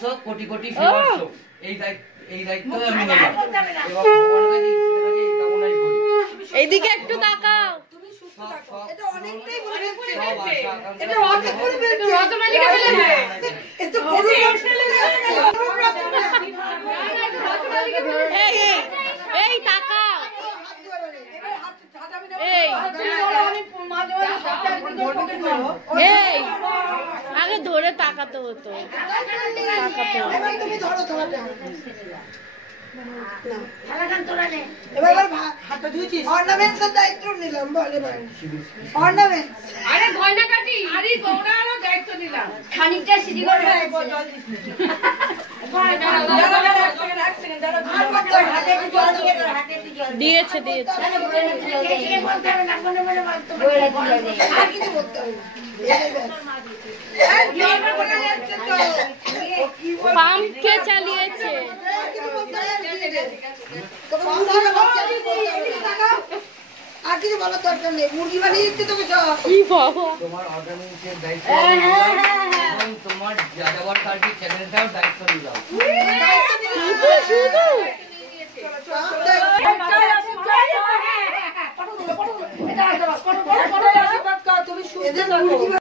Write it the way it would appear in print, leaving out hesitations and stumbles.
100 crore crore viewers এই দায়িত্ব আমি নিলাম এবং ভগবানের কাছে এই কামনাই করি। এইদিকে একটু তাকাও। তুমি সুস্থ থাকো। এটা অনেকটাই বলে ফেলছে। এটা অনেক বলে ফেলছে। রতমালিকা বলেছে। এটা বড় এই তাকাও। এই এই আগে ধরে তাকাতে হতো। তুমি ধরো তোমারটা। এবার হাতটা ধুয়েছিস? অর্নামেন্টসের দায়িত্ব নিলাম বল এবার। অর্নামেন্টস। আরে গয়না কাটি। আরে গয়নারও দায়িত্ব নিলাম। খানিকটা সিটি করে জল দিস। দিয়েছে দিয়েছে। আর কিছু বলতে হবে পাম্প কে চালিয়েছে? আর কিছু বলার দরকার নেই। মুরগি বানিয়ে দিচ্ছে তোকে কি বাবা, তোমার অর্গানাইজেশনের দায়িত্ব এবং তোমার যাযাবর পার্টি চ্যানেলটাও দায়িত্ব নিলাম। তুমি